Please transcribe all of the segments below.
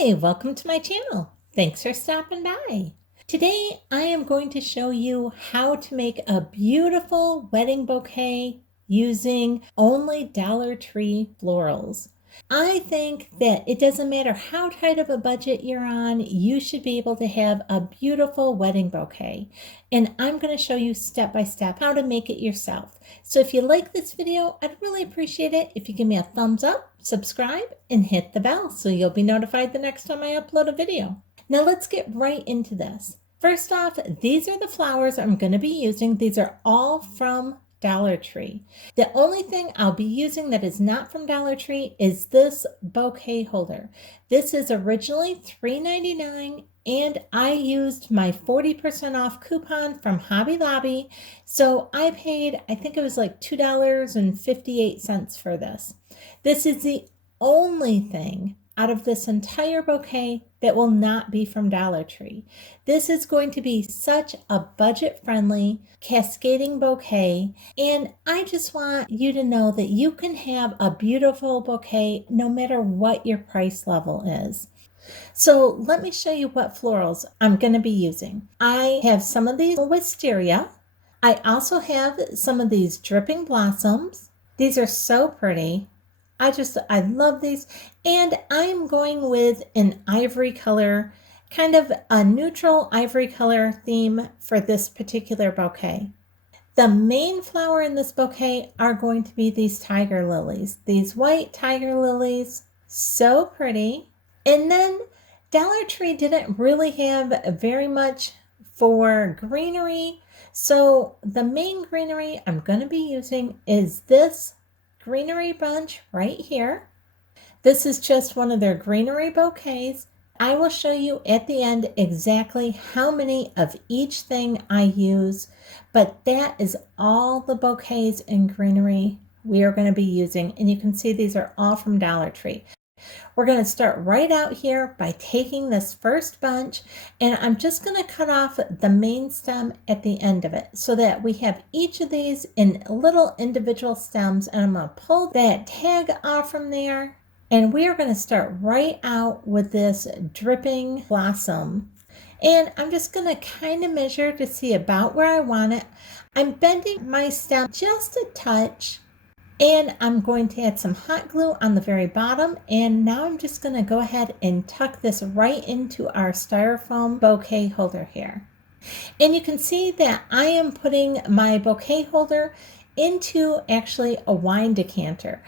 Hi, welcome to my channel. Thanks for stopping by. Today I am going to show you how to make a beautiful wedding bouquet using only Dollar Tree florals. I think that it doesn't matter how tight of a budget you're on, you should be able to have a beautiful wedding bouquet. And I'm going to show you step by step how to make it yourself. So if you like this video, I'd really appreciate it if you give me a thumbs up, subscribe, and hit the bell so you'll be notified the next time I upload a video. Now let's get right into this. First off, these are the flowers I'm going to be using. These are all from Dollar Tree. The only thing I'll be using that is not from Dollar Tree is this bouquet holder. This is originally $3.99 and I used my 40% off coupon from Hobby Lobby. So I paid, I think it was like $2.58 for this. This is the only thing out of this entire bouquet that will not be from Dollar Tree. This is going to be such a budget-friendly cascading bouquet, and I just want you to know that you can have a beautiful bouquet no matter what your price level is. So let me show you what florals I'm going to be using. I have some of these wisteria. I also have some of these dripping blossoms. These are so pretty. I love these. And I'm going with an ivory color, kind of a neutral ivory color theme for this particular bouquet. The main flower in this bouquet are going to be these tiger lilies, these white tiger lilies, so pretty. And then Dollar Tree didn't really have very much for greenery. So the main greenery I'm going to be using is this greenery bunch right here. This is just one of their greenery bouquets. I will show you at the end exactly how many of each thing I use, but that is all the bouquets and greenery we are going to be using. And you can see these are all from Dollar Tree. We're going to start right out here by taking this first bunch, and I'm just going to cut off the main stem at the end of it so that we have each of these in little individual stems, and I'm going to pull that tag off from there, and we are going to start right out with this dripping blossom. And I'm just going to kind of measure to see about where I want it. I'm bending my stem just a touch. And I'm going to add some hot glue on the very bottom. And now I'm just going to go ahead and tuck this right into our styrofoam bouquet holder here. And you can see that I am putting my bouquet holder into actually a wine decanter.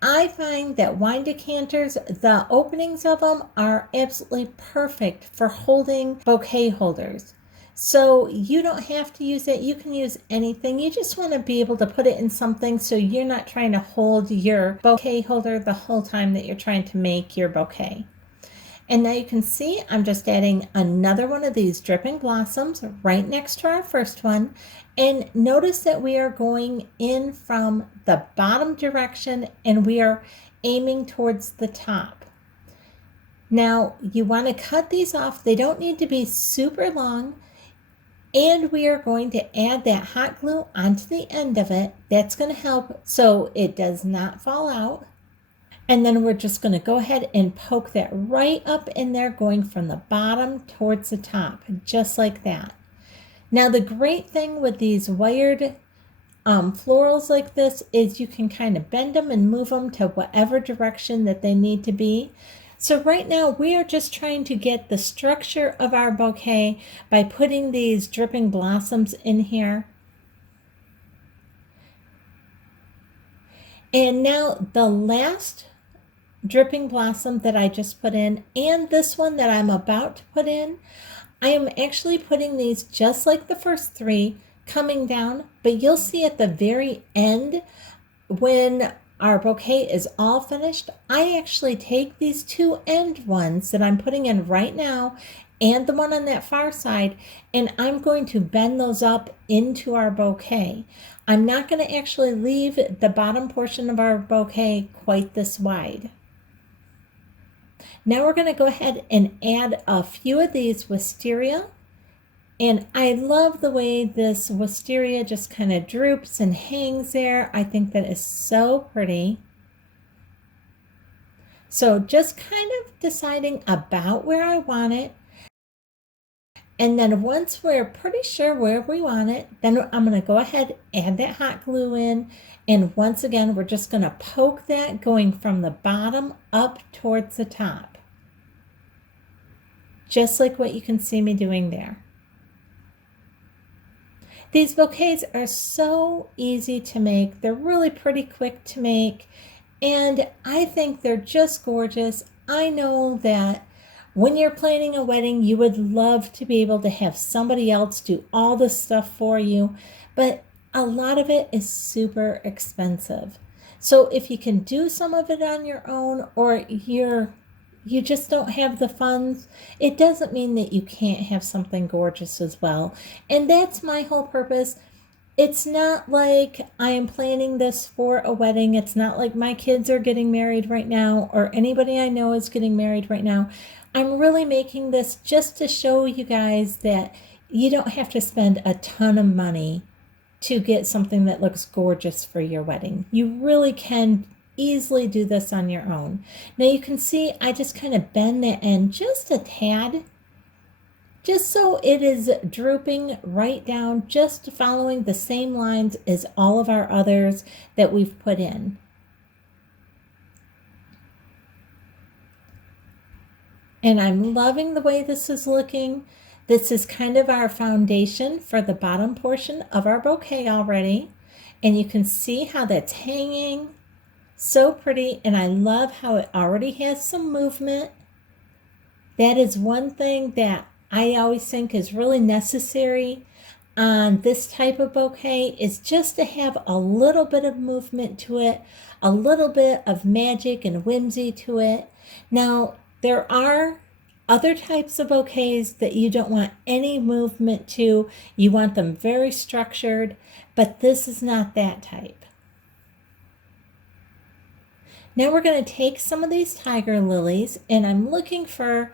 I find that wine decanters, the openings of them are absolutely perfect for holding bouquet holders. So you don't have to use it. You can use anything. You just want to be able to put it in something so you're not trying to hold your bouquet holder the whole time that you're trying to make your bouquet. And now you can see I'm just adding another one of these dripping blossoms right next to our first one. And notice that we are going in from the bottom direction and we are aiming towards the top. Now you want to cut these off. They don't need to be super long. And we are going to add that hot glue onto the end of it. That's going to help so it does not fall out. And then we're just going to go ahead and poke that right up in there, going from the bottom towards the top, just like that. Now the great thing with these wired florals like this is you can kind of bend them and move them to whatever direction that they need to be. So right now we are just trying to get the structure of our bouquet by putting these dripping blossoms in here. And now the last dripping blossom that I just put in and this one that I'm about to put in, I am actually putting these just like the first three coming down, but you'll see at the very end when our bouquet is all finished, I actually take these two end ones that I'm putting in right now and the one on that far side, and I'm going to bend those up into our bouquet. I'm not going to actually leave the bottom portion of our bouquet quite this wide. Now we're going to go ahead and add a few of these wisteria. And I love the way this wisteria just kind of droops and hangs there. I think that is so pretty. So just kind of deciding about where I want it. And then once we're pretty sure where we want it, then I'm going to go ahead, add that hot glue in. And once again, we're just going to poke that going from the bottom up towards the top. Just like what you can see me doing there. These bouquets are so easy to make. They're really pretty quick to make. And I think they're just gorgeous. I know that when you're planning a wedding, you would love to be able to have somebody else do all the stuff for you, but a lot of it is super expensive. So if you can do some of it on your own, or you just don't have the funds, it doesn't mean that you can't have something gorgeous as well. And that's my whole purpose. It's not like I am planning this for a wedding. It's not like my kids are getting married right now, or anybody I know is getting married right now. I'm really making this just to show you guys that you don't have to spend a ton of money to get something that looks gorgeous for your wedding. You really can easily do this on your own. Now you can see I just kind of bend the end just a tad, just so it is drooping right down, just following the same lines as all of our others that we've put in. And I'm loving the way this is looking. This is kind of our foundation for the bottom portion of our bouquet already. And you can see how that's hanging. So pretty. And I love how it already has some movement. That is one thing that I always think is really necessary on this type of bouquet, is just to have a little bit of movement to it, a little bit of magic and whimsy to it. Now, there are other types of bouquets that you don't want any movement to. You want them very structured, but this is not that type. Now we're going to take some of these tiger lilies, and I'm looking for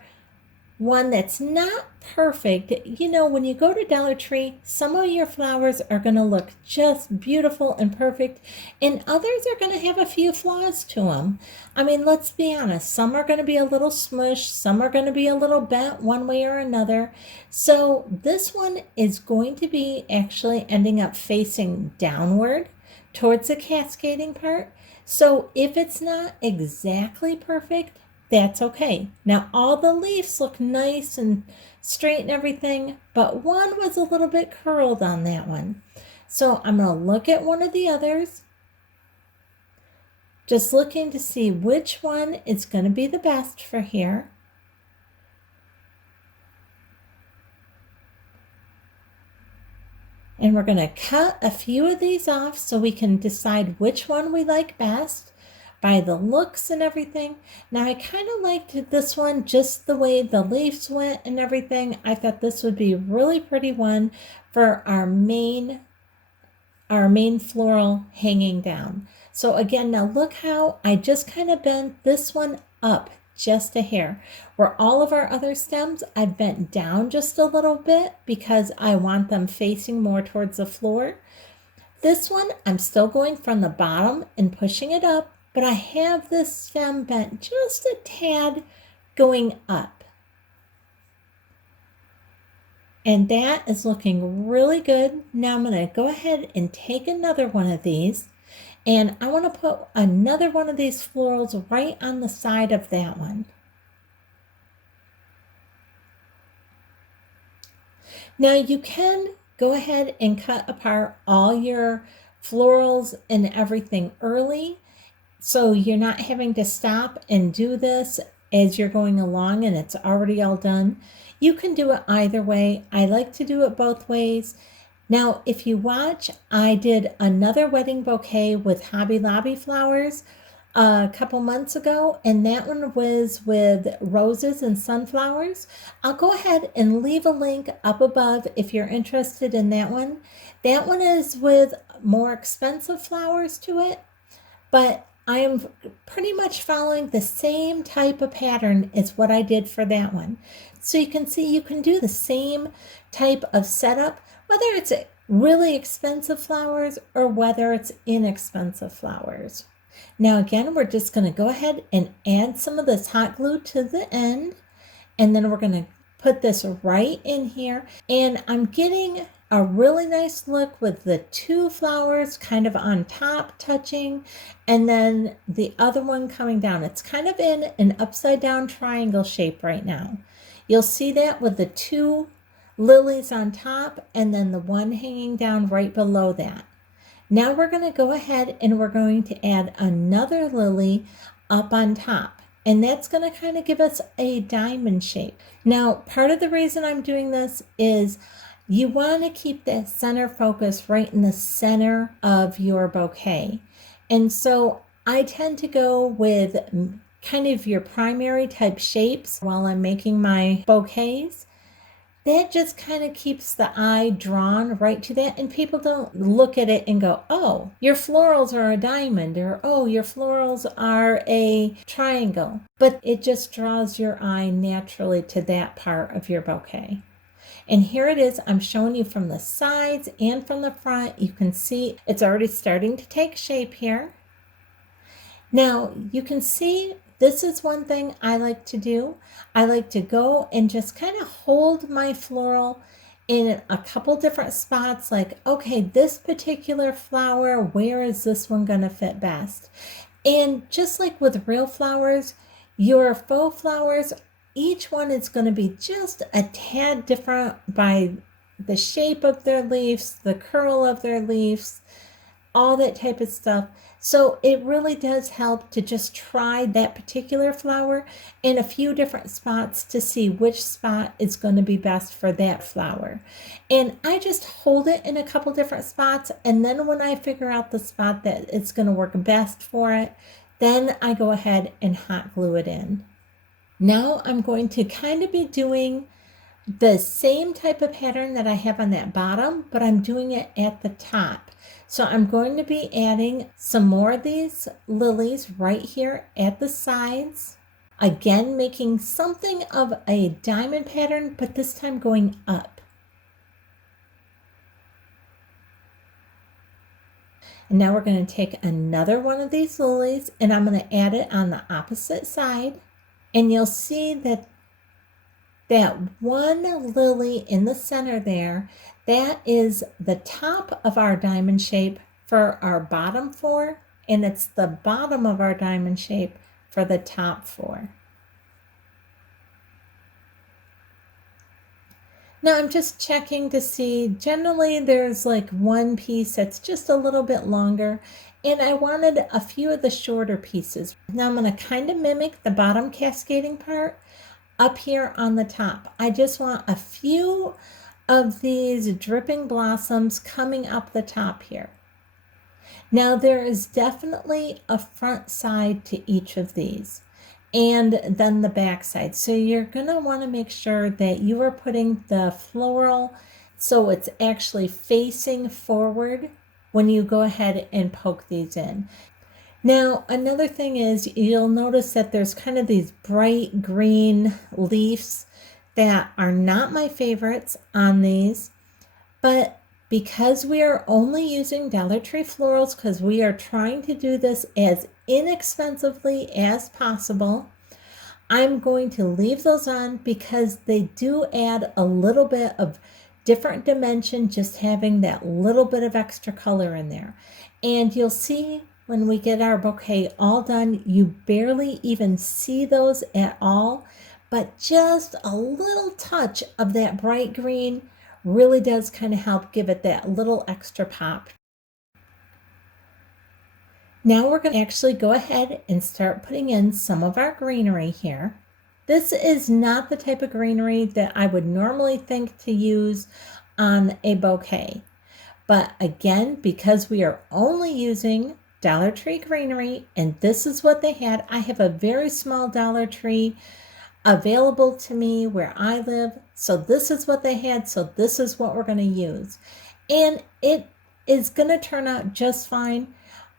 one that's not perfect. You know, when you go to Dollar Tree, some of your flowers are going to look just beautiful and perfect, and others are going to have a few flaws to them. I mean, let's be honest, some are going to be a little smushed, some are going to be a little bent one way or another. So this one is going to be actually ending up facing downward towards the cascading part. So if it's not exactly perfect, that's okay. Now all the leaves look nice and straight and everything, but one was a little bit curled on that one. So I'm going to look at one of the others, just looking to see which one is going to be the best for here. And we're going to cut a few of these off so we can decide which one we like best by the looks and everything. Now I kind of liked this one just the way the leaves went and everything. I thought this would be a really pretty one for our main floral hanging down. So again, now look how I just kind of bent this one up just a hair, where all of our other stems I've bent down just a little bit because I want them facing more towards the floor. This one I'm still going from the bottom and pushing it up, but I have this stem bent just a tad going up. And that is looking really good. Now I'm going to go ahead and take another one of these, and I want to put another one of these florals right on the side of that one. Now you can go ahead and cut apart all your florals and everything early, so you're not having to stop and do this as you're going along and it's already all done. You can do it either way. I like to do it both ways. Now, if you watch, I did another wedding bouquet with Hobby Lobby flowers a couple months ago, and that one was with roses and sunflowers. I'll go ahead and leave a link up above if you're interested in that one. That one is with more expensive flowers to it, but I am pretty much following the same type of pattern as what I did for that one. So you can see you can do the same type of setup, whether it's really expensive flowers or whether it's inexpensive flowers. Now again, we're just going to go ahead and add some of this hot glue to the end, and then we're going to put this right in here. And I'm getting a really nice look with the two flowers kind of on top touching, and then the other one coming down. It's kind of in an upside down triangle shape right now. You'll see that with the two lilies on top and then the one hanging down right below that. Now we're going to go ahead and we're going to add another lily up on top, and that's going to kind of give us a diamond shape. Now, part of the reason I'm doing this is you want to keep that center focus right in the center of your bouquet. And so I tend to go with kind of your primary type shapes while I'm making my bouquets. That just kind of keeps the eye drawn right to that, and people don't look at it and go, oh, your florals are a diamond, or oh, your florals are a triangle. But it just draws your eye naturally to that part of your bouquet. And here it is. I'm showing you from the sides and from the front. You can see it's already starting to take shape here. Now you can see this is one thing I like to do. I like to go and just kind of hold my floral in a couple different spots, like, okay, this particular flower, where is this one going to fit best? And just like with real flowers, your faux flowers, each one is going to be just a tad different by the shape of their leaves, the curl of their leaves, all that type of stuff. So it really does help to just try that particular flower in a few different spots to see which spot is going to be best for that flower. And I just hold it in a couple different spots, and then when I figure out the spot that it's going to work best for it, then I go ahead and hot glue it in. Now I'm going to kind of be doing the same type of pattern that I have on that bottom, but I'm doing it at the top. So I'm going to be adding some more of these lilies right here at the sides. Again, making something of a diamond pattern, but this time going up. And now we're going to take another one of these lilies and I'm going to add it on the opposite side. And you'll see that one lily in the center there, that is the top of our diamond shape for our bottom four, and it's the bottom of our diamond shape for the top four. Now I'm just checking to see, generally there's like one piece that's just a little bit longer, and I wanted a few of the shorter pieces. Now I'm going to kind of mimic the bottom cascading part up here on the top. I just want a few of these dripping blossoms coming up the top here. Now there is definitely a front side to each of these, and then the back side. So you're going to want to make sure that you are putting the floral so it's actually facing forward when you go ahead and poke these in. Now, another thing is you'll notice that there's kind of these bright green leaves that are not my favorites on these, but because we are only using Dollar Tree florals, because we are trying to do this as inexpensively as possible, I'm going to leave those on because they do add a little bit of different dimension, just having that little bit of extra color in there. And you'll see when we get our bouquet all done, you barely even see those at all, but just a little touch of that bright green really does kind of help give it that little extra pop. Now we're going to actually go ahead and start putting in some of our greenery here. This is not the type of greenery that I would normally think to use on a bouquet. But again, because we are only using Dollar Tree greenery, and this is what they had. I have a very small Dollar Tree available to me where I live. So this is what they had. So this is what we're going to use. And it is going to turn out just fine.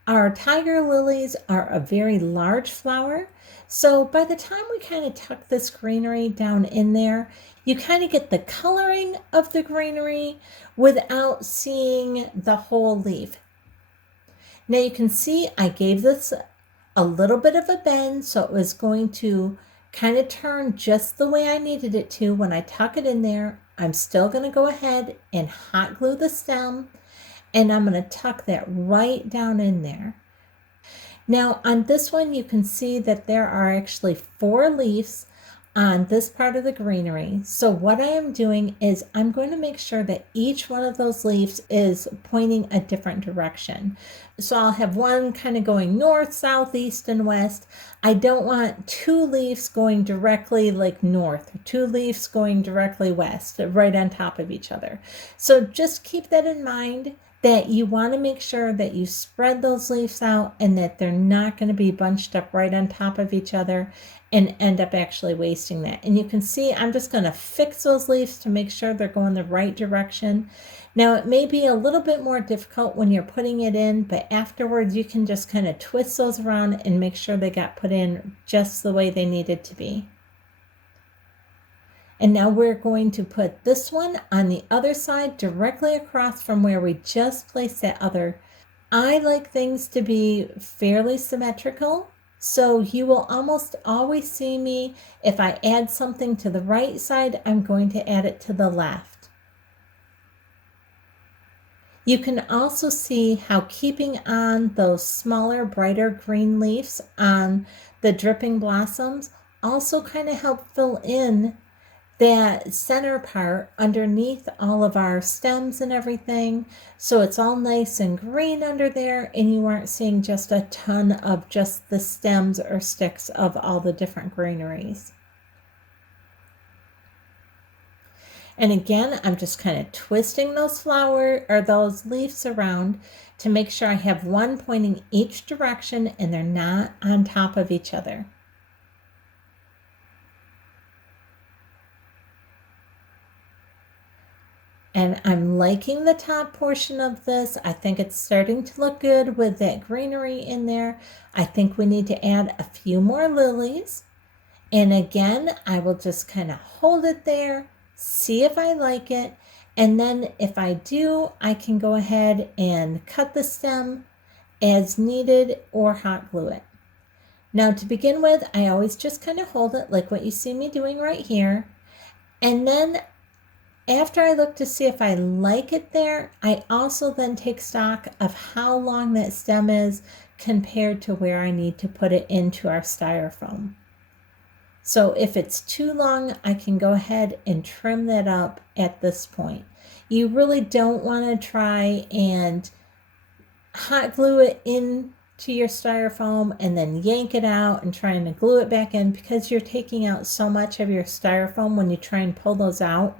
Our tiger lilies are a very large flower. So by the time we kind of tuck this greenery down in there, you kind of get the coloring of the greenery without seeing the whole leaf. Now you can see I gave this a little bit of a bend, so it was going to kind of turn just the way I needed it to. When I tuck it in there, I'm still going to go ahead and hot glue the stem, and I'm going to tuck that right down in there. Now on this one, you can see that there are actually 4 leaves on this part of the greenery. So what I am doing is I'm going to make sure that each one of those leaves is pointing a different direction. So I'll have one kind of going north, south, east, and west. I don't want 2 leaves going directly like north, 2 leaves going directly west, right on top of each other. So just keep that in mind, that you want to make sure that you spread those leaves out and that they're not going to be bunched up right on top of each other and end up actually wasting that. And you can see I'm just going to fix those leaves to make sure they're going the right direction. Now it may be a little bit more difficult when you're putting it in, but afterwards you can just kind of twist those around and make sure they got put in just the way they needed to be. And now we're going to put this one on the other side directly across from where we just placed that other. I like things to be fairly symmetrical, so you will almost always see me, if I add something to the right side, I'm going to add it to the left. You can also see how keeping on those smaller, brighter green leaves on the dripping blossoms also kind of help fill in that center part underneath all of our stems and everything, so it's all nice and green under there, and you aren't seeing just a ton of just the stems or sticks of all the different greeneries. And again, I'm just kind of twisting those those leaves around to make sure I have one pointing each direction and they're not on top of each other. And I'm liking the top portion of this. I think it's starting to look good with that greenery in there. I think we need to add a few more lilies. And again, I will just kind of hold it there, see if I like it. And then if I do, I can go ahead and cut the stem as needed or hot glue it. Now to begin with, I always just kind of hold it like what you see me doing right here. And then after I look to see if I like it there, I also then take stock of how long that stem is compared to where I need to put it into our styrofoam. So if it's too long, I can go ahead and trim that up at this point. You really don't want to try and hot glue it into your styrofoam and then yank it out and trying to glue it back in, because you're taking out so much of your styrofoam when you try and pull those out.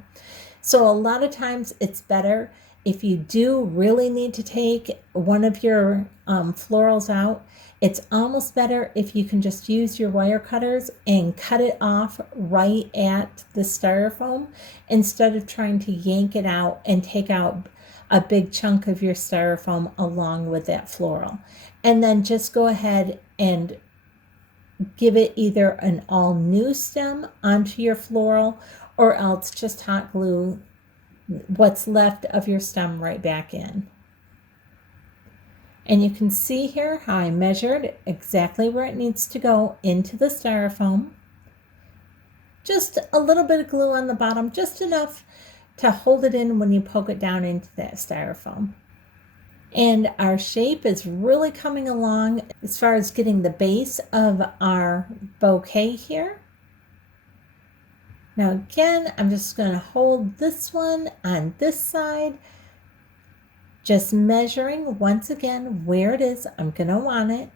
So a lot of times it's better if you do really need to take one of your florals out, it's almost better if you can just use your wire cutters and cut it off right at the styrofoam instead of trying to yank it out and take out a big chunk of your styrofoam along with that floral. And then just go ahead and give it either an all new stem onto your floral, or else just hot glue what's left of your stem right back in. And you can see here how I measured exactly where it needs to go into the styrofoam. Just a little bit of glue on the bottom, just enough to hold it in when you poke it down into that styrofoam. And our shape is really coming along as far as getting the base of our bouquet here. Now again, I'm just going to hold this one on this side, just measuring once again where it is I'm going to want it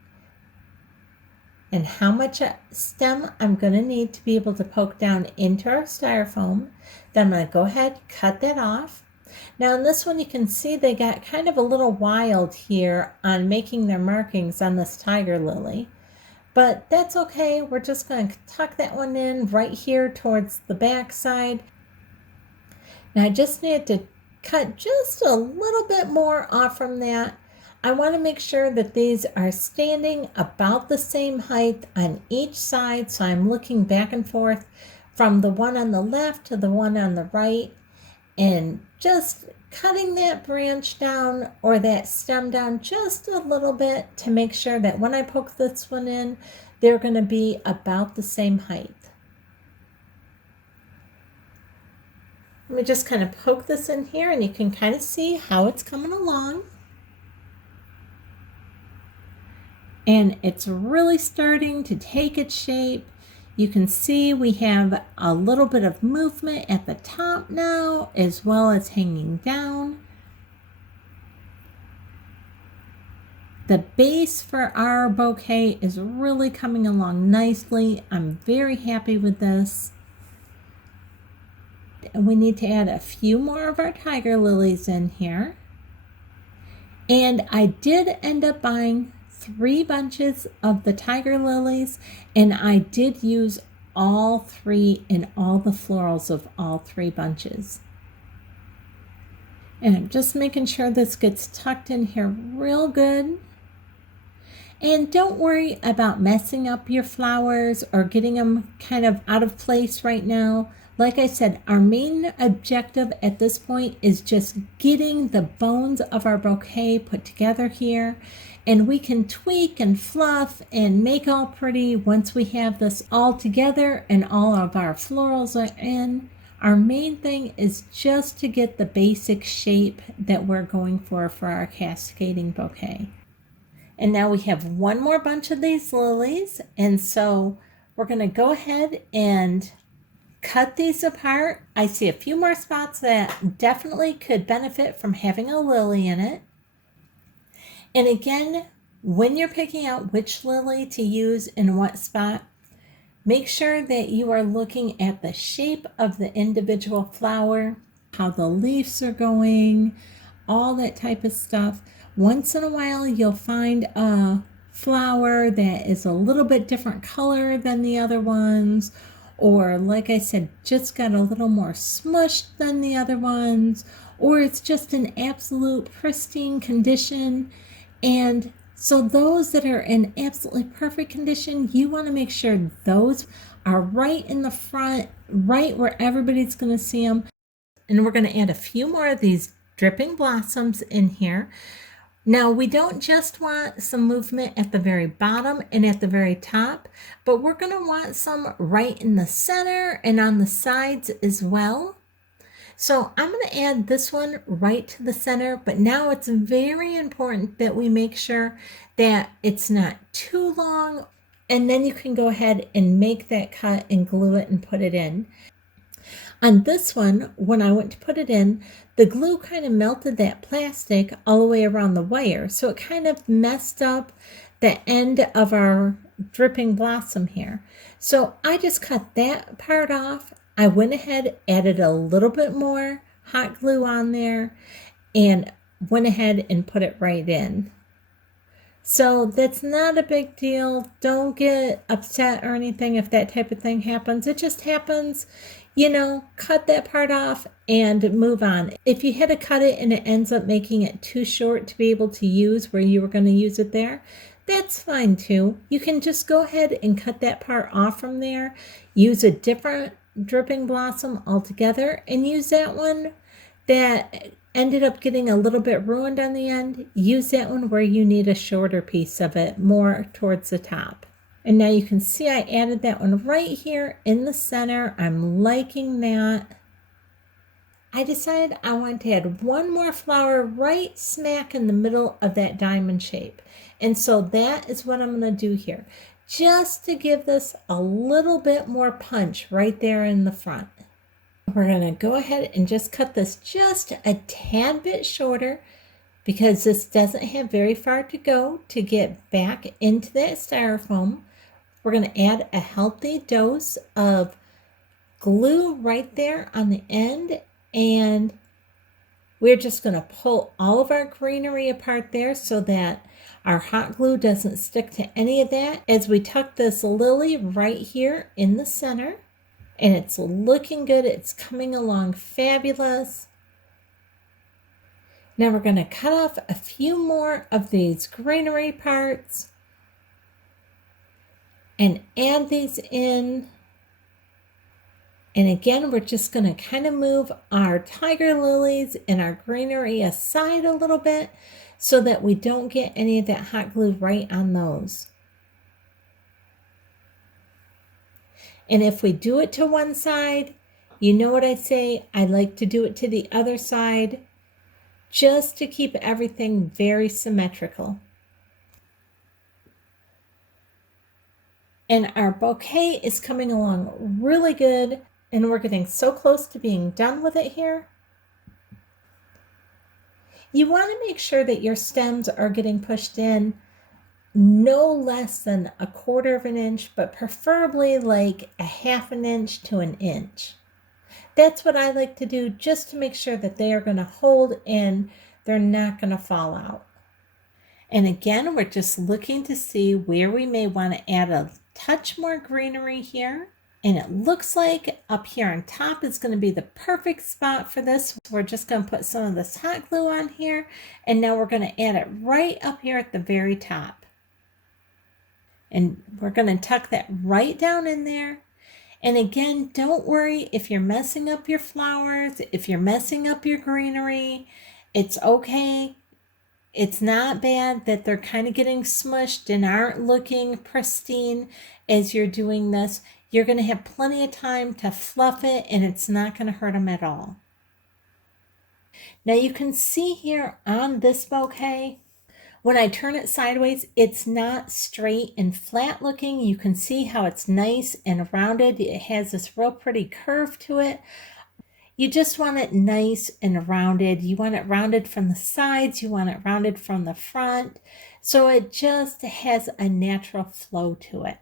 and how much stem I'm going to need to be able to poke down into our styrofoam. Then I'm going to go ahead, cut that off. Now in this one, you can see they got kind of a little wild here on making their markings on this tiger lily. But that's okay. We're just going to tuck that one in right here towards the back side. Now I just need to cut just a little bit more off from that. I want to make sure that these are standing about the same height on each side. So I'm looking back and forth from the one on the left to the one on the right. and just cutting that branch down or that stem down just a little bit to make sure that when I poke this one in, they're going to be about the same height. Let me just kind of poke this in here and you can kind of see how it's coming along. And it's really starting to take its shape. You can see we have a little bit of movement at the top now, as well as hanging down. The base for our bouquet is really coming along nicely. I'm very happy with this. And we need to add a few more of our tiger lilies in here. And I did end up buying 3 bunches of the tiger lilies, and I did use all 3 in all the florals of all 3 bunches. And I'm just making sure this gets tucked in here real good. And don't worry about messing up your flowers or getting them kind of out of place right now. Like I said, our main objective at this point is just getting the bones of our bouquet put together here. And we can tweak and fluff and make all pretty once we have this all together and all of our florals are in. Our main thing is just to get the basic shape that we're going for our cascading bouquet. And now we have one more bunch of these lilies. And so we're going to go ahead and cut these apart. I see a few more spots that definitely could benefit from having a lily in it. And again, when you're picking out which lily to use in what spot, make sure that you are looking at the shape of the individual flower, how the leaves are going, all that type of stuff. Once in a while, you'll find a flower that is a little bit different color than the other ones, or like I said, just got a little more smushed than the other ones, or it's just an absolute pristine condition. And so those that are in absolutely perfect condition, you want to make sure those are right in the front, right where everybody's going to see them. And we're going to add a few more of these dripping blossoms in here. Now, we don't just want some movement at the very bottom and at the very top, but we're going to want some right in the center and on the sides as well. So I'm going to add this one right to the center, but now it's very important that we make sure that it's not too long, and then you can go ahead and make that cut and glue it and put it in. On this one, when I went to put it in, the glue kind of melted that plastic all the way around the wire, so it kind of messed up the end of our dripping blossom here. So I just cut that part off. I went ahead, added a little bit more hot glue on there, and went ahead and put it right in. So that's not a big deal. Don't get upset or anything if that type of thing happens. It just happens. You know, cut that part off and move on. If you had to cut it and it ends up making it too short to be able to use where you were going to use it there, that's fine too. You can just go ahead and cut that part off from there, use a different dripping blossom altogether, and use that one that ended up getting a little bit ruined on the end. Use that one where you need a shorter piece of it, more towards the top. And now you can see I added that one right here in the center. I'm liking that. I decided I wanted to add one more flower right smack in the middle of that diamond shape. And so that is what I'm going to do here, just to give this a little bit more punch right there in the front. We're going to go ahead and just cut this just a tad bit shorter because this doesn't have very far to go to get back into that styrofoam. We're going to add a healthy dose of glue right there on the end, and we're just going to pull all of our greenery apart there so that our hot glue doesn't stick to any of that as we tuck this lily right here in the center. And it's looking good. It's coming along fabulous. Now we're going to cut off a few more of these greenery parts and add these in. And again, we're just going to kind of move our tiger lilies and our greenery aside a little bit so that we don't get any of that hot glue right on those. And if we do it to one side, you know what I say, I like to do it to the other side just to keep everything very symmetrical. And our bouquet is coming along really good, and we're getting so close to being done with it here. You want to make sure that your stems are getting pushed in no less than 1/4 of an inch, but preferably like 1/2 an inch to an inch. That's what I like to do just to make sure that they are going to hold and they're not going to fall out. And again, we're just looking to see where we may want to add a touch more greenery here. And it looks like up here on top is going to be the perfect spot for this. We're just going to put some of this hot glue on here. And now we're going to add it right up here at the very top. And we're going to tuck that right down in there. And again, don't worry if you're messing up your flowers, if you're messing up your greenery, it's okay. It's not bad that they're kind of getting smushed and aren't looking pristine as you're doing this. You're going to have plenty of time to fluff it and it's not going to hurt them at all. Now you can see here on this bouquet, when I turn it sideways, it's not straight and flat looking. You can see how it's nice and rounded. It has this real pretty curve to it. You just want it nice and rounded. You want it rounded from the sides. You want it rounded from the front. So it just has a natural flow to it.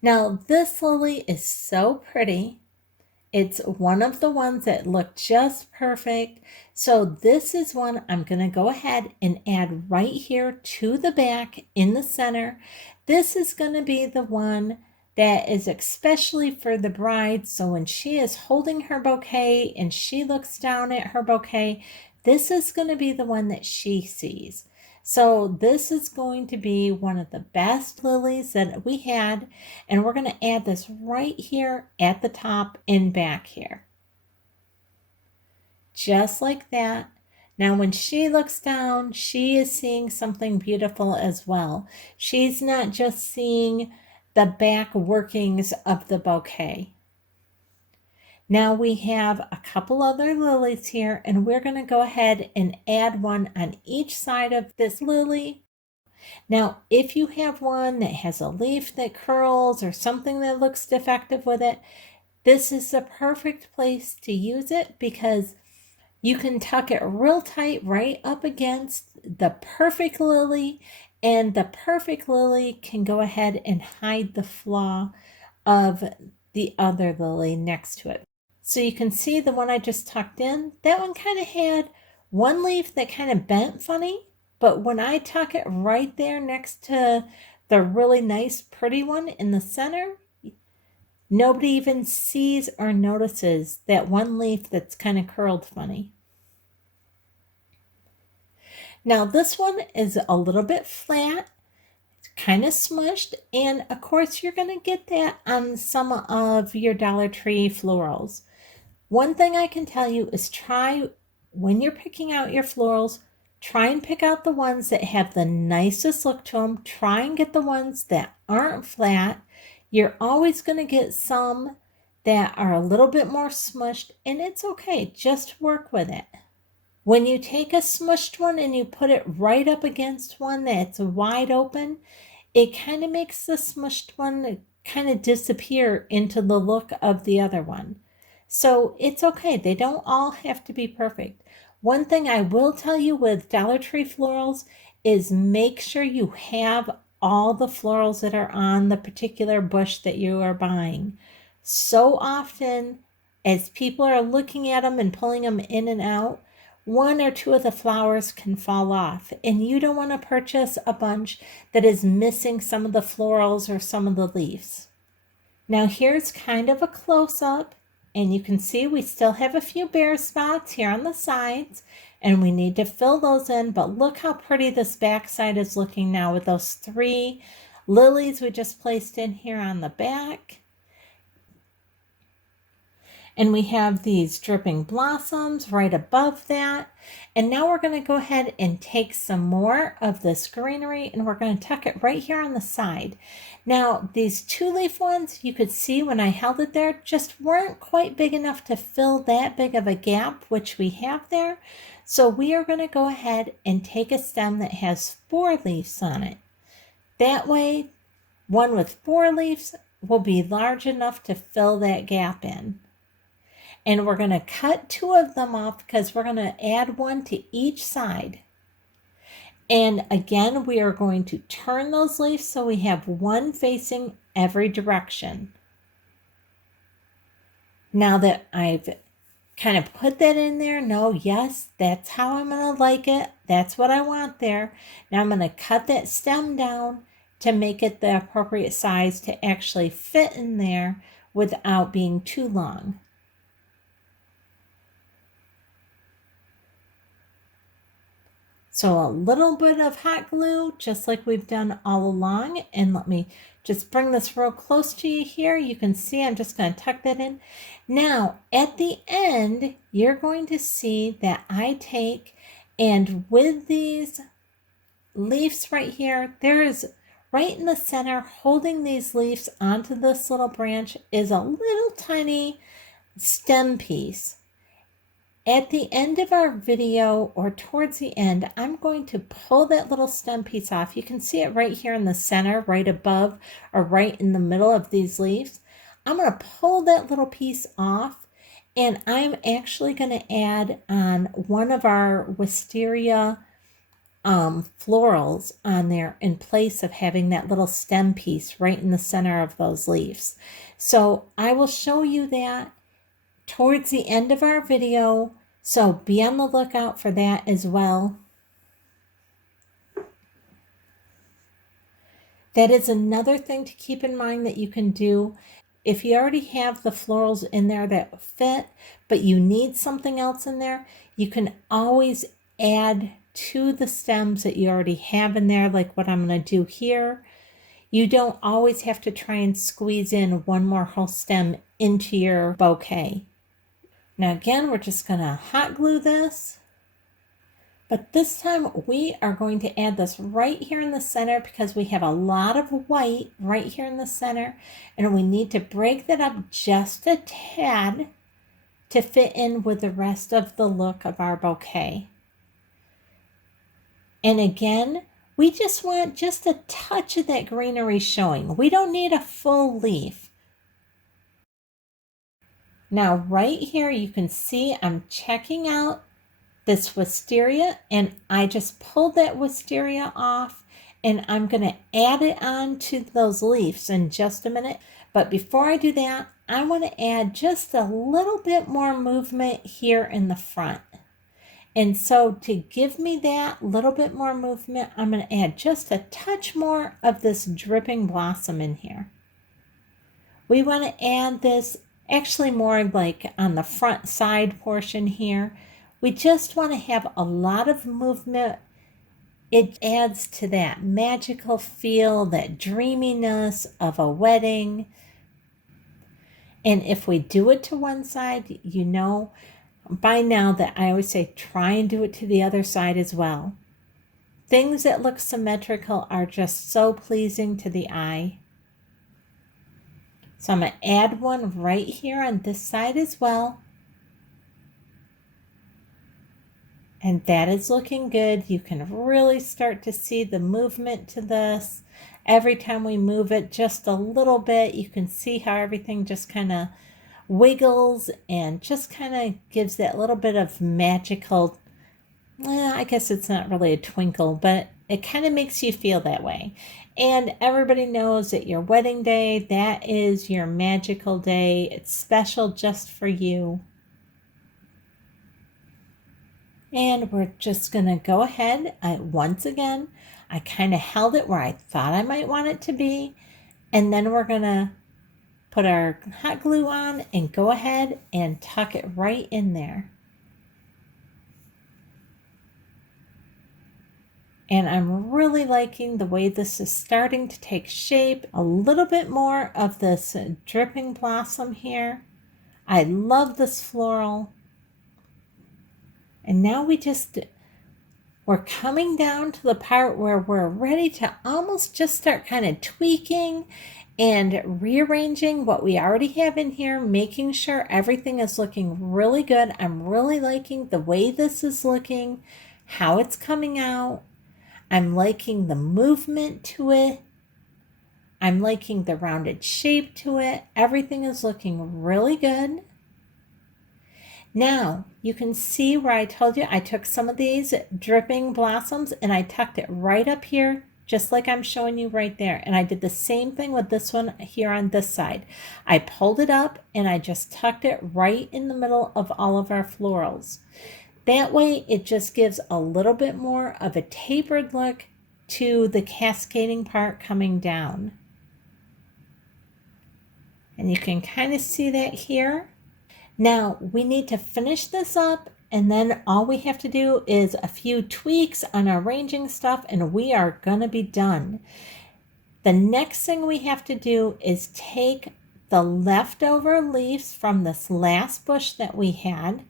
Now this lily is so pretty. It's one of the ones that look just perfect. So this is one I'm going to go ahead and add right here to the back in the center. This is going to be the one that is especially for the bride. So when she is holding her bouquet and she looks down at her bouquet, this is going to be the one that she sees. So this is going to be one of the best lilies that we had, and we're going to add this right here at the top and back here. Just like that. Now when she looks down, she is seeing something beautiful as well. She's not just seeing the back workings of the bouquet. Now we have a couple other lilies here, and we're going to go ahead and add one on each side of this lily. Now, if you have one that has a leaf that curls or something that looks defective with it, this is the perfect place to use it because you can tuck it real tight right up against the perfect lily, and the perfect lily can go ahead and hide the flaw of the other lily next to it. So you can see the one I just tucked in, that one kind of had one leaf that kind of bent funny, but when I tuck it right there next to the really nice pretty one in the center, nobody even sees or notices that one leaf that's kind of curled funny. Now this one is a little bit flat, kind of smushed, and of course you're going to get that on some of your Dollar Tree florals. One thing I can tell you is try, when you're picking out your florals, try and pick out the ones that have the nicest look to them. Try and get the ones that aren't flat. You're always going to get some that are a little bit more smushed, and it's okay. Just work with it. When you take a smushed one and you put it right up against one that's wide open, it kind of makes the smushed one kind of disappear into the look of the other one. So it's okay. They don't all have to be perfect. One thing I will tell you with Dollar Tree florals is make sure you have all the florals that are on the particular bush that you are buying. So often as people are looking at them and pulling them in and out, one or two of the flowers can fall off, and you don't want to purchase a bunch that is missing some of the florals or some of the leaves. Now here's kind of a close-up. And you can see we still have a few bare spots here on the sides, and we need to fill those in. But look how pretty this back side is looking now with those 3 lilies we just placed in here on the back. And we have these dripping blossoms right above that. And now we're going to go ahead and take some more of this greenery and we're going to tuck it right here on the side. Now, these 2-leaf ones, you could see when I held it there, just weren't quite big enough to fill that big of a gap, which we have there. So we are going to go ahead and take a stem that has 4 leaves on it. That way, one with 4 leaves will be large enough to fill that gap in. And we're going to cut 2 of them off because we're going to add one to each side. And again, we are going to turn those leaves so we have one facing every direction. Now that I've kind of put that in there, yes, that's how I'm going to like it. That's what I want there. Now I'm going to cut that stem down to make it the appropriate size to actually fit in there without being too long. So a little bit of hot glue, just like we've done all along. And let me just bring this real close to you here. You can see I'm just going to tuck that in. Now, at the end, you're going to see that I take, and with these leaves right here, there is right in the center, holding these leaves onto this little branch is a little tiny stem piece. At the end of our video, or towards the end, I'm going to pull that little stem piece off. You can see it right here in the center, right above or right in the middle of these leaves. I'm going to pull that little piece off, and I'm actually going to add on one of our wisteria florals on there in place of having that little stem piece right in the center of those leaves. So I will show you that towards the end of our video, so be on the lookout for that as well. That is another thing to keep in mind that you can do. If you already have the florals in there that fit, but you need something else in there, you can always add to the stems that you already have in there, like what I'm going to do here. You don't always have to try and squeeze in one more whole stem into your bouquet. Now again, we're just going to hot glue this, but this time we are going to add this right here in the center because we have a lot of white right here in the center, and we need to break that up just a tad to fit in with the rest of the look of our bouquet. And again, we just want just a touch of that greenery showing. We don't need a full leaf. Now right here you can see I'm checking out this wisteria, and I just pulled that wisteria off, and I'm going to add it on to those leaves in just a minute. But before I do that, I want to add just a little bit more movement here in the front. And so to give me that little bit more movement, I'm going to add just a touch more of this dripping blossom in here. We want to add this actually more like on the front side portion here. We just want to have a lot of movement. It adds to that magical feel, that dreaminess of a wedding. And if we do it to one side, you know by now that I always say try and do it to the other side as well. Things that look symmetrical are just so pleasing to the eye. So I'm going to add one right here on this side as well. And that is looking good. You can really start to see the movement to this. Every time we move it just a little bit, you can see how everything just kind of wiggles and just kind of gives that little bit of magical, I guess it's not really a twinkle, but it kind of makes you feel that way. And everybody knows that your wedding day, that is your magical day. It's special just for you. And we're just going to go ahead. Once again, I kind of held it where I thought I might want it to be. And then we're going to put our hot glue on and go ahead and tuck it right in there. And I'm really liking the way this is starting to take shape. A little bit more of this dripping blossom here. I love this floral. And now we're coming down to the part where we're ready to almost just start kind of tweaking and rearranging what we already have in here, making sure everything is looking really good. I'm really liking the way this is looking, how it's coming out. I'm liking the movement to it. I'm liking the rounded shape to it. Everything is looking really good. Now you can see where I told you I took some of these dripping blossoms and I tucked it right up here, just like I'm showing you right there. And I did the same thing with this one here on this side. I pulled it up and I just tucked it right in the middle of all of our florals. That way it just gives a little bit more of a tapered look to the cascading part coming down. And you can kind of see that here. Now we need to finish this up, and then all we have to do is a few tweaks on our arranging stuff and we are going to be done. The next thing we have to do is take the leftover leaves from this last bush that we had,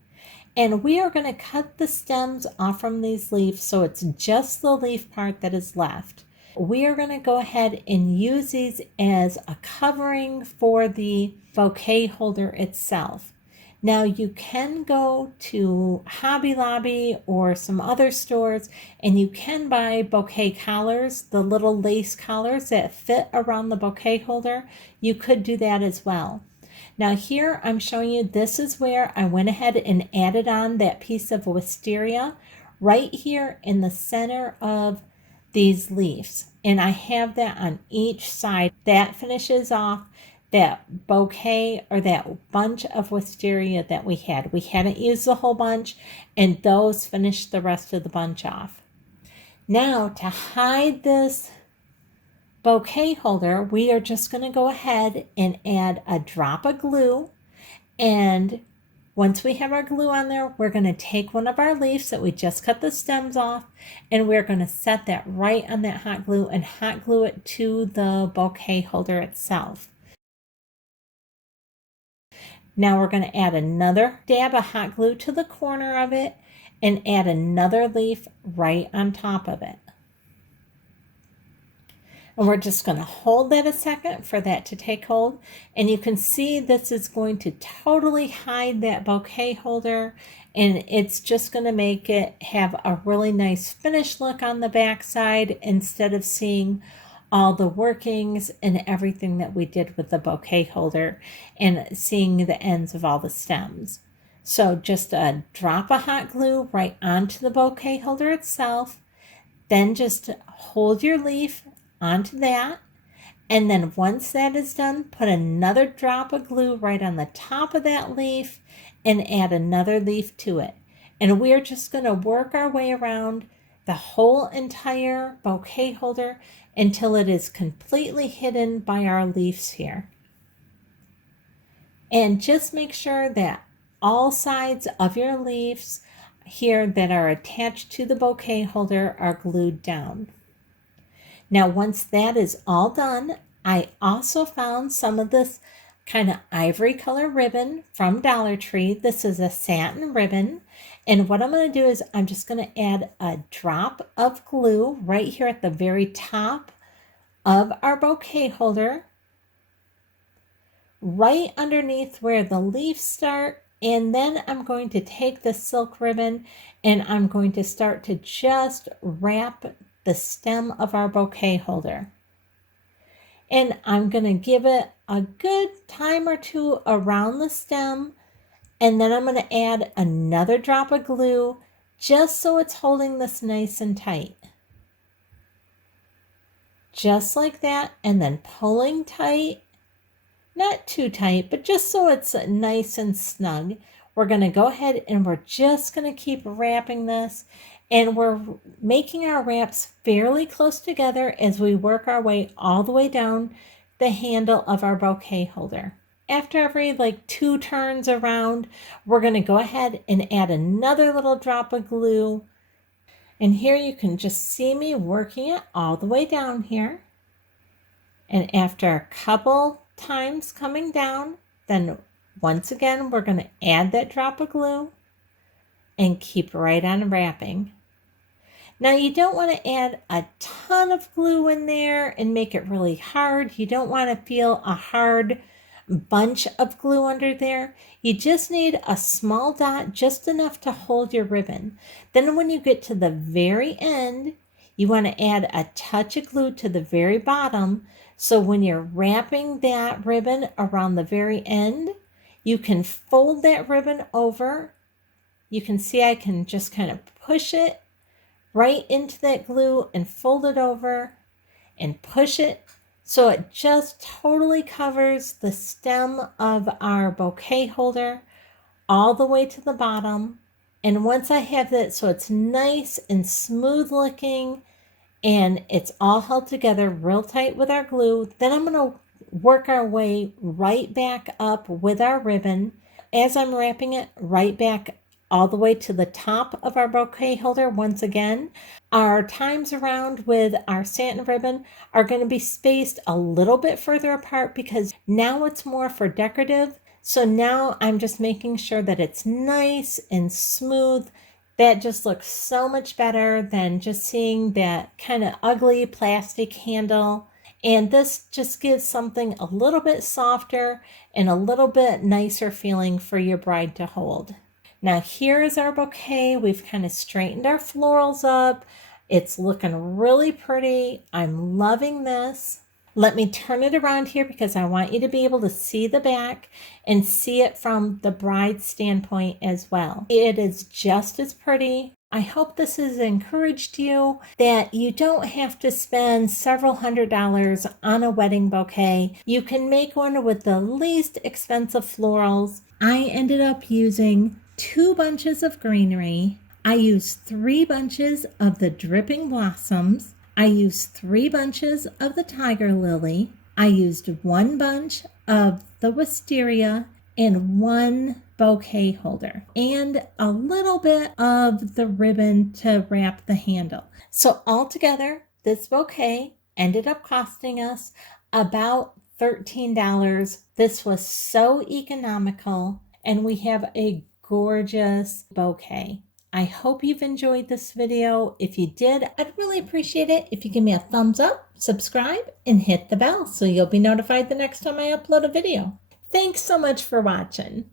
and we are going to cut the stems off from these leaves so it's just the leaf part that is left. We are going to go ahead and use these as a covering for the bouquet holder itself. Now you can go to Hobby Lobby or some other stores and you can buy bouquet collars, the little lace collars that fit around the bouquet holder. You could do that as well. Now here I'm showing you, this is where I went ahead and added on that piece of wisteria right here in the center of these leaves. And I have that on each side. That finishes off that bouquet or that bunch of wisteria that we had. We hadn't used the whole bunch, and those finished the rest of the bunch off. Now to hide this bouquet holder, we are just going to go ahead and add a drop of glue. And once we have our glue on there, we're going to take one of our leaves that we just cut the stems off, and we're going to set that right on that hot glue and hot glue it to the bouquet holder itself. Now we're going to add another dab of hot glue to the corner of it and add another leaf right on top of it. And we're just going to hold that a second for that to take hold. And you can see this is going to totally hide that bouquet holder, and it's just going to make it have a really nice finished look on the back side instead of seeing all the workings and everything that we did with the bouquet holder and seeing the ends of all the stems. So just a drop of hot glue right onto the bouquet holder itself. Then just hold your leaf onto that, and then once that is done, put another drop of glue right on the top of that leaf and add another leaf to it. And we're just going to work our way around the whole entire bouquet holder until it is completely hidden by our leaves here. And just make sure that all sides of your leaves here that are attached to the bouquet holder are glued down. Now, once that is all done, I also found some of this kind of ivory color ribbon from Dollar Tree. This is a satin ribbon. And what I'm going to do is I'm just going to add a drop of glue right here at the very top of our bouquet holder, right underneath where the leaves start. And then I'm going to take the silk ribbon and I'm going to start to just wrap the stem of our bouquet holder. And I'm going to give it a good time or two around the stem, and then I'm going to add another drop of glue just so it's holding this nice and tight. Just like that, and then pulling tight, not too tight, but just so it's nice and snug. We're going to go ahead and we're just going to keep wrapping this. And we're making our wraps fairly close together as we work our way all the way down the handle of our bouquet holder. After every 2 turns around, we're going to go ahead and add another little drop of glue. And here you can just see me working it all the way down here. And after a couple times coming down, then Once again, we're going to add that drop of glue and keep right on wrapping. Now you don't want to add a ton of glue in there and make it really hard. You don't want to feel a hard bunch of glue under there. You just need a small dot, just enough to hold your ribbon. Then when you get to the very end, you want to add a touch of glue to the very bottom. So when you're wrapping that ribbon around the very end, you can fold that ribbon over. You can see I can just kind of push it right into that glue and fold it over and push it so it just totally covers the stem of our bouquet holder all the way to the bottom. And once I have that so it's nice and smooth looking and it's all held together real tight with our glue, then I'm going to work our way right back up with our ribbon as I'm wrapping it right back all the way to the top of our bouquet holder. Once again, our times around with our satin ribbon are going to be spaced a little bit further apart because now it's more for decorative. So now I'm just making sure that it's nice and smooth. That just looks so much better than just seeing that kind of ugly plastic handle. And this just gives something a little bit softer and a little bit nicer feeling for your bride to hold. Now here is our bouquet. We've kind of straightened our florals up. It's looking really pretty. I'm loving this. Let me turn it around here because I want you to be able to see the back and see it from the bride's standpoint as well. It is just as pretty. I hope this has encouraged you that you don't have to spend several $100s on a wedding bouquet. You can make one with the least expensive florals. I ended up using 2 bunches of greenery. I used 3 bunches of the dripping blossoms. I used 3 bunches of the tiger lily. I used 1 bunch of the wisteria and 1 bouquet holder and a little bit of the ribbon to wrap the handle. So altogether, this bouquet ended up costing us about $13. This was so economical, and we have a gorgeous bouquet. I hope you've enjoyed this video. If you did, I'd really appreciate it if you give me a thumbs up, subscribe, and hit the bell so you'll be notified the next time I upload a video. Thanks so much for watching.